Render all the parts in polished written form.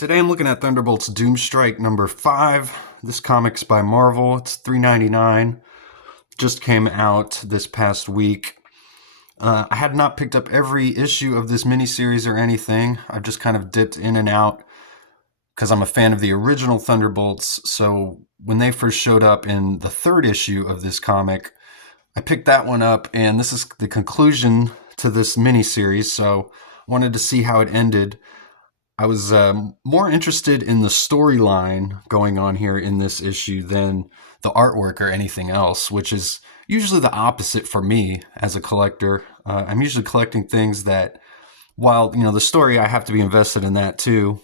Today I'm looking at Thunderbolts Doomstrike number 5. This comic's by Marvel. It's $3.99. Just came out this past week. I had not picked up every issue of this miniseries or anything. I've just kind of dipped in and out because I'm a fan of the original Thunderbolts. So when they first showed up in the third issue of this comic, I picked that one up, and this is the conclusion to this miniseries. So I wanted to see how it ended. I was more interested in the storyline going on here in this issue than the artwork or anything else, which is usually the opposite for me as a collector. I'm usually collecting things that, while the story, I have to be invested in that too,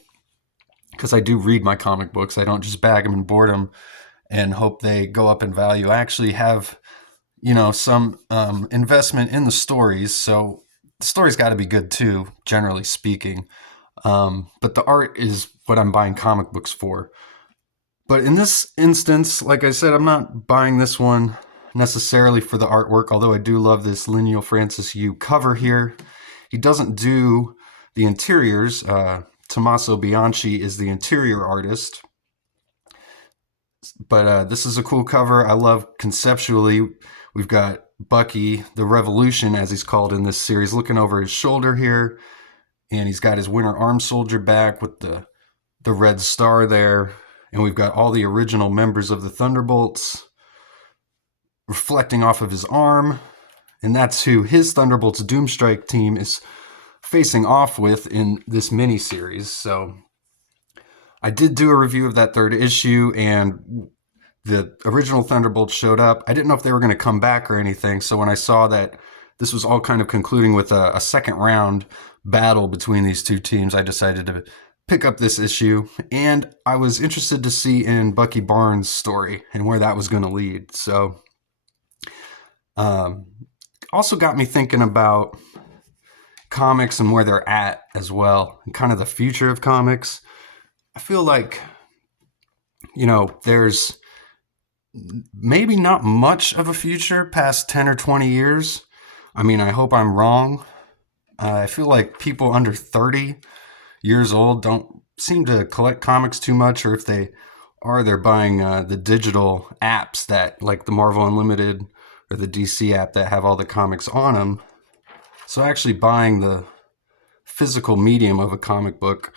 because I do read my comic books. I don't just bag them and board them and hope they go up in value. I actually have some investment in the stories, so the story's got to be good too, generally speaking. But the art is what I'm buying comic books for. But in this instance, like I said, I'm not buying this one necessarily for the artwork, although I do love this Lineal Francis Yu cover here. He doesn't do the interiors. Tommaso Bianchi is the interior artist. But this is a cool cover. I love conceptually. We've got Bucky, the Revolution, as he's called in this series, looking over his shoulder here. And he's got his Winter Arm Soldier back with the red star there. And we've got all the original members of the Thunderbolts reflecting off of his arm. And that's who his Thunderbolts Doomstrike team is facing off with in this miniseries. So I did do a review of that third issue, and the original Thunderbolts showed up. I didn't know if they were going to come back or anything. So when I saw that this was all kind of concluding with a second round battle between these two teams, I decided to pick up this issue, and I was interested to see in Bucky Barnes' story and where that was going to lead. So also got me thinking about comics and where they're at as well, and kind of the future of comics. I feel like there's maybe not much of a future past 10 or 20 years. I mean, I hope I'm wrong. I feel like people under 30 years old don't seem to collect comics too much, or if they are, they're buying the digital apps that, like the Marvel Unlimited or the DC app, that have all the comics on them. So actually buying the physical medium of a comic book,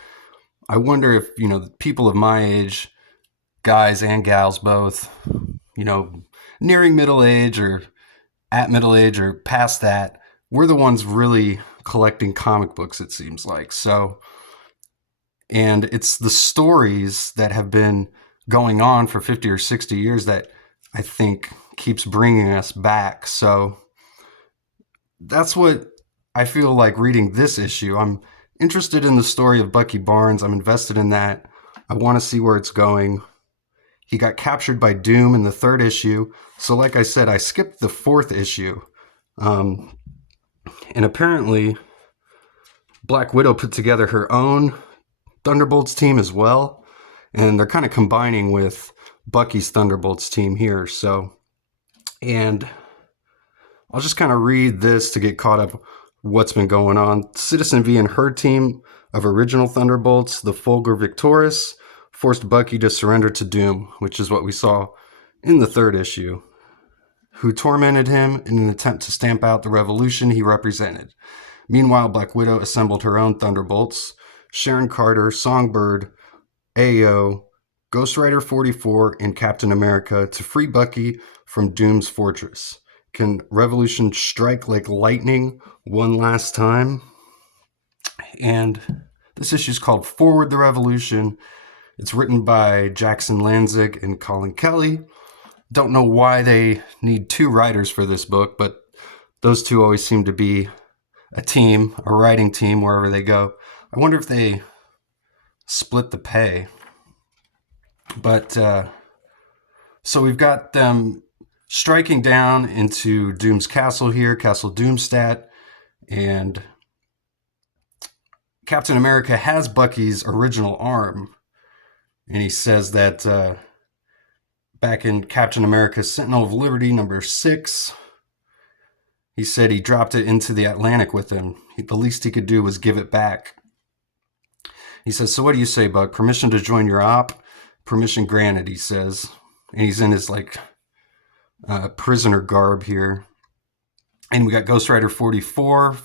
I wonder if, people of my age, guys and gals both, nearing middle age or at middle age or past that, we're the ones really collecting comic books, it seems like. So, and it's the stories that have been going on for 50 or 60 years that I think keeps bringing us back. So that's what I feel like reading this issue. I'm interested in the story of Bucky Barnes. I'm invested in that. I want to see where it's going. He got captured by Doom in the third issue. So like I said, I skipped the fourth issue. And apparently Black Widow put together her own Thunderbolts team as well. And they're kind of combining with Bucky's Thunderbolts team here. So, and I'll just kind of read this to get caught up what's been going on. Citizen V and her team of original Thunderbolts, the Fulgur Victoris, forced Bucky to surrender to Doom, which is what we saw in the third issue, who tormented him in an attempt to stamp out the revolution he represented. Meanwhile, Black Widow assembled her own Thunderbolts: Sharon Carter, Songbird, AO, Ghost Rider 44, and Captain America, to free Bucky from Doom's fortress. Can revolution strike like lightning one last time? And this issue is called Forward the Revolution. It's written by Jackson Lanzig and Colin Kelly. Don't know why they need two writers for this book, but those two always seem to be a team, a writing team, wherever they go. I wonder if they split the pay. But so we've got them striking down into Doom's castle here, Castle Doomstat, and Captain America has Bucky's original arm. And he says that back in Captain America Sentinel of Liberty number 6, he said he dropped it into the Atlantic with him. The least he could do was give it back. He says, so what do you say, Buck? Permission to join your op? Permission granted, he says. And he's in his like prisoner garb here. And we got Ghost Rider 44,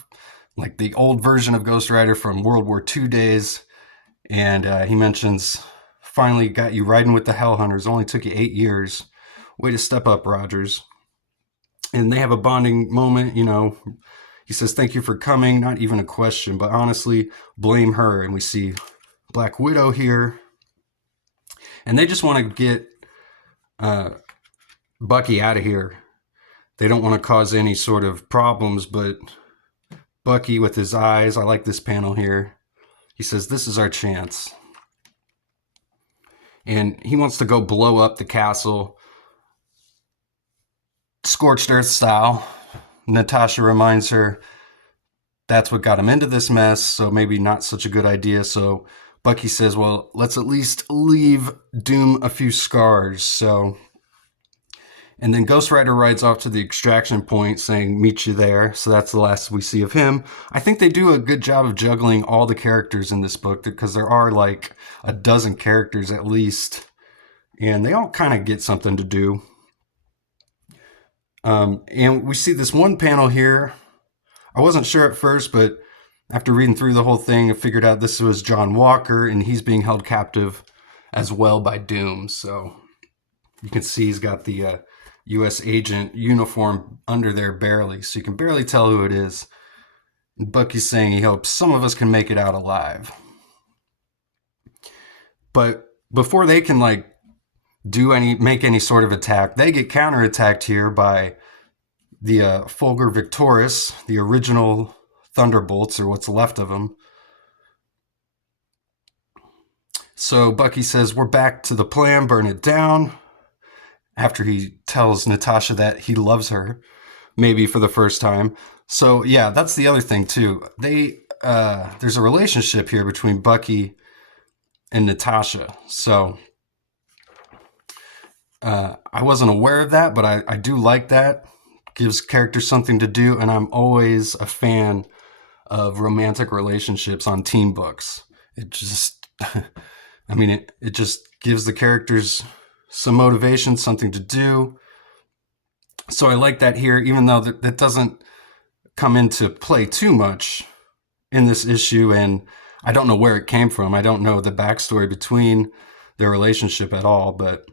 like the old version of Ghost Rider from World War II days. And he mentions, finally got you riding with the Hellhunters. Only took you 8 years. Way to step up, Rogers. And they have a bonding moment, you know. He says, thank you for coming. Not even a question, but honestly, blame her. And we see Black Widow here. And they just want to get Bucky out of here. They don't want to cause any sort of problems, but Bucky with his eyes, I like this panel here. He says, this is our chance. And he wants to go blow up the castle, scorched earth style. Natasha reminds her that's what got him into this mess, so maybe not such a good idea. So Bucky says, well, let's at least leave Doom a few scars. So, and then Ghost Rider rides off to the extraction point saying, meet you there. So that's the last we see of him. I think they do a good job of juggling all the characters in this book because there are like a dozen characters at least, and they all kind of get something to do. And we see this one panel here. I wasn't sure at first, but after reading through the whole thing, I figured out this was John Walker, and he's being held captive as well by Doom. So you can see he's got the U.S. agent uniform under there barely, so you can barely tell who it is. And Bucky's saying he hopes some of us can make it out alive. But before they can like make any sort of attack, they get counterattacked here by the Fulgur Victoris, the original Thunderbolts, or what's left of them. So Bucky says, we're back to the plan, burn it down, after he tells Natasha that he loves her, maybe for the first time. So yeah, that's the other thing too. There's a relationship here between Bucky and Natasha. So I wasn't aware of that, but I do like that. Gives characters something to do, and I'm always a fan of romantic relationships on team books. It just, I mean, it just gives the characters some motivation, something to do. So I like that here, even though that doesn't come into play too much in this issue, and I don't know where it came from. I don't know the backstory between their relationship at all, but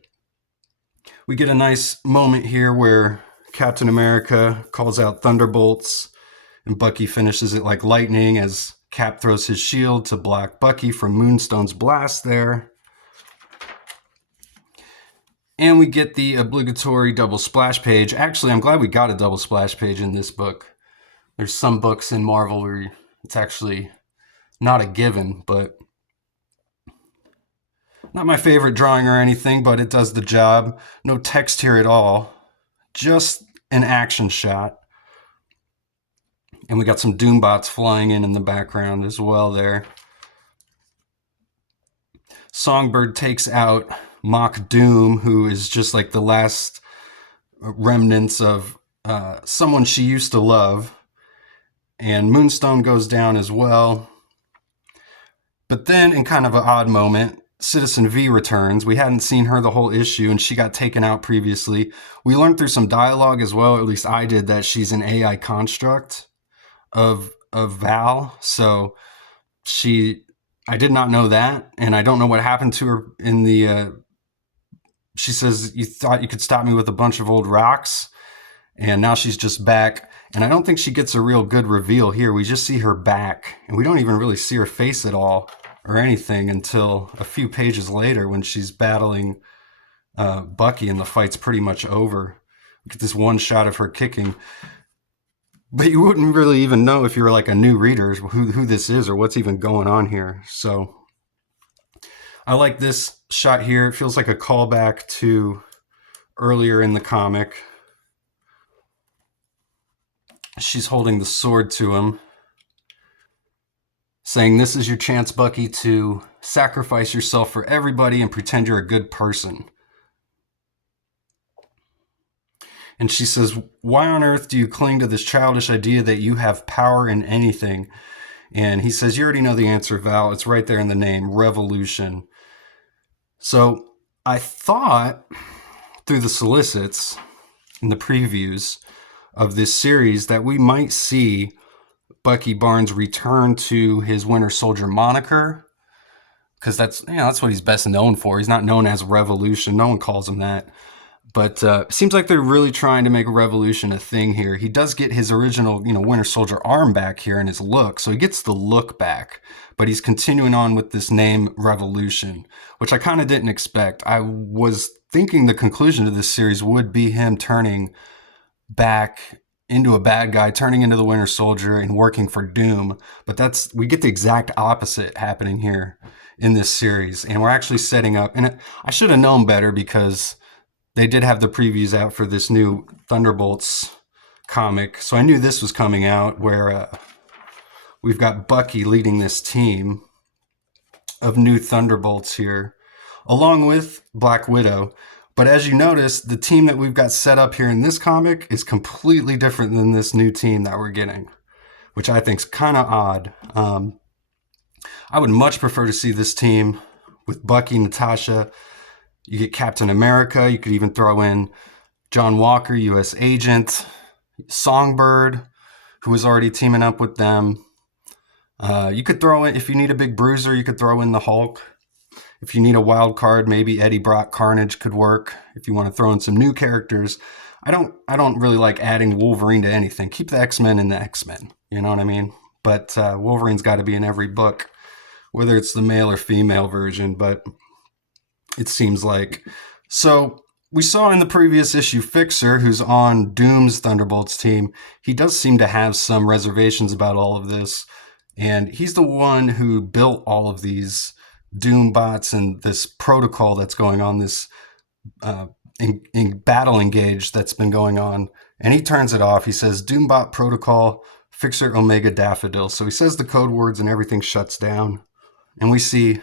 we get a nice moment here where Captain America calls out Thunderbolts, and Bucky finishes it like lightning as Cap throws his shield to block Bucky from Moonstone's blast there. And we get the obligatory double splash page. Actually, I'm glad we got a double splash page in this book. There's some books in Marvel where it's actually not a given, but not my favorite drawing or anything, but it does the job. No text here at all. Just an action shot. And we got some Doombots flying in the background as well there. Songbird takes out Mock Doom, who is just like the last remnants of someone she used to love. And Moonstone goes down as well. But then, in kind of an odd moment, Citizen V returns. We hadn't seen her the whole issue, and she got taken out previously. We learned through some dialogue as well, at least I did, that she's an AI construct of Val. So I did not know that, and I don't know what happened to her in the... she says, you thought you could stop me with a bunch of old rocks, and now she's just back. And I don't think she gets a real good reveal here. We just see her back, and we don't even really see her face at all or anything until a few pages later when she's battling Bucky and the fight's pretty much over. We get this one shot of her kicking. But you wouldn't really even know if you were like a new reader who this is or what's even going on here. So I like this shot here. It feels like a callback to earlier in the comic. She's holding the sword to him, saying, this is your chance, Bucky, to sacrifice yourself for everybody and pretend you're a good person. And she says, why on earth do you cling to this childish idea that you have power in anything? And he says, you already know the answer, Val. It's right there in the name, Revolution. So I thought through the solicits and the previews of this series that we might see Bucky Barnes return to his Winter Soldier moniker, because that's what he's best known for. He's not known as Revolution. No one calls him that. But it seems like they're really trying to make Revolution a thing here. He does get his original, Winter Soldier arm back here in his look, so he gets the look back. But he's continuing on with this name Revolution, which I kind of didn't expect. I was thinking the conclusion of this series would be him turning back into a bad guy, turning into the Winter Soldier and working for Doom. But we get the exact opposite happening here in this series. And we're actually setting up, and I should have known better because they did have the previews out for this new Thunderbolts comic. So I knew this was coming out, where we've got Bucky leading this team of new Thunderbolts here, along with Black Widow. But as you notice, the team that we've got set up here in this comic is completely different than this new team that we're getting, which I think is kind of odd. I would much prefer to see this team with Bucky, Natasha. You get Captain America. You could even throw in John Walker, U.S. Agent, Songbird, who was already teaming up with them. You could throw in, if you need a big bruiser, you could throw in the Hulk. If you need a wild card, maybe Eddie Brock Carnage could work. If you want to throw in some new characters, I don't really like adding Wolverine to anything. Keep the X-Men in the X-Men. You know what I mean? But Wolverine's got to be in every book, whether it's the male or female version. But it seems like. So we saw in the previous issue Fixer, who's on Doom's Thunderbolts team. He does seem to have some reservations about all of this. And he's the one who built all of these Doom bots and this protocol that's going on, this in battle engage that's been going on. And he turns it off. He says, Doombot protocol, Fixer Omega Daffodil. So he says the code words and everything shuts down. And we see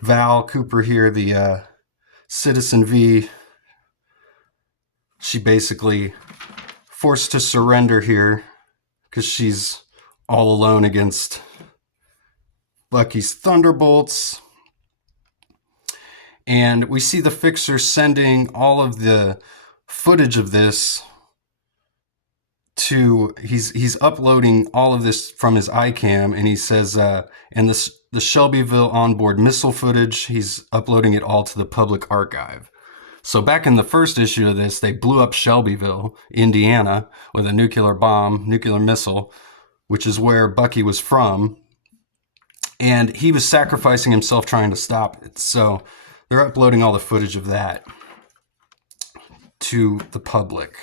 Val Cooper here, the Citizen V. She basically forced to surrender here because she's all alone against Bucky's Thunderbolts. And we see the Fixer sending all of the footage of this to, he's uploading all of this from his iCam, and he says, and the Shelbyville onboard missile footage, he's uploading it all to the public archive. So back in the first issue of this, they blew up Shelbyville, Indiana, with a nuclear bomb, nuclear missile, which is where Bucky was from. And he was sacrificing himself trying to stop it. So they're uploading all the footage of that to the public.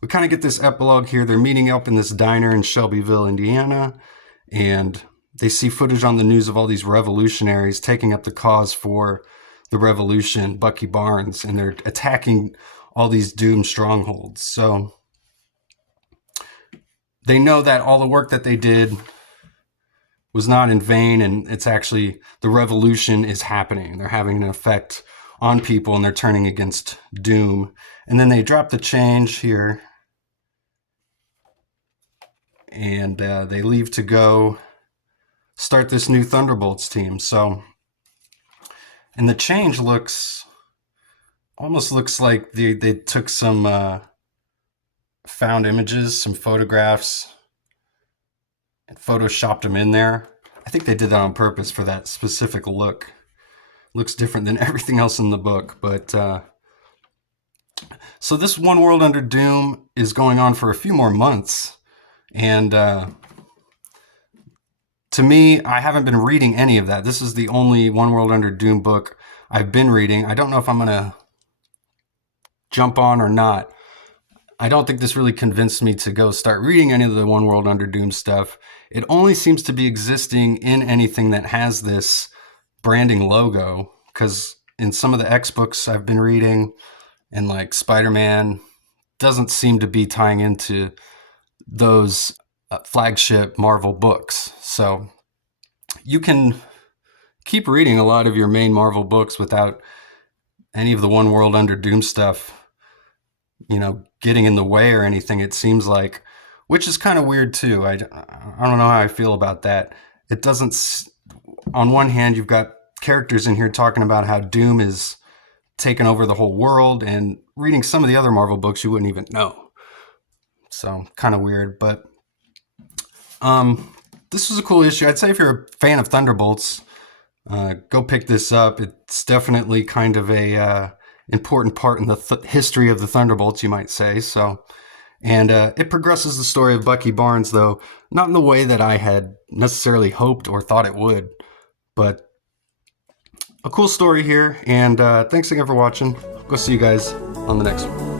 We kind of get this epilogue here. They're meeting up in this diner in Shelbyville, Indiana, and they see footage on the news of all these revolutionaries taking up the cause for the revolution, Bucky Barnes, and they're attacking all these Doom strongholds. So they know that all the work that they did was not in vain, and it's actually, the revolution is happening. They're having an effect on people, and they're turning against Doom. And then they drop the change here, and they leave to go start this new Thunderbolts team. So, and the change almost looks like they took some found images, some photographs, and photoshopped them in there. I think they did that on purpose for that specific look. Looks different than everything else in the book. But so this One World Under Doom is going on for a few more months. And to me, I haven't been reading any of that. This is the only One World Under Doom book I've been reading. I don't know if I'm going to jump on or not. I don't think this really convinced me to go start reading any of the One World Under Doom stuff. It only seems to be existing in anything that has this branding logo, because in some of the X books I've been reading, and like Spider-Man, doesn't seem to be tying into those flagship Marvel books. So you can keep reading a lot of your main Marvel books without any of the One World Under Doom stuff, getting in the way or anything. It seems like which is kind of weird too. I don't know how I feel about that. It doesn't. On one hand, you've got characters in here talking about how Doom is taken over the whole world, and reading some of the other Marvel books, you wouldn't even know. So kind of weird, but this was a cool issue. I'd say if you're a fan of Thunderbolts, go pick this up. It's definitely kind of a important part in the history of the Thunderbolts, you might say. So, and it progresses the story of Bucky Barnes, though not in the way that I had necessarily hoped or thought it would, but a cool story here. And thanks again for watching. Go see you guys on the next one.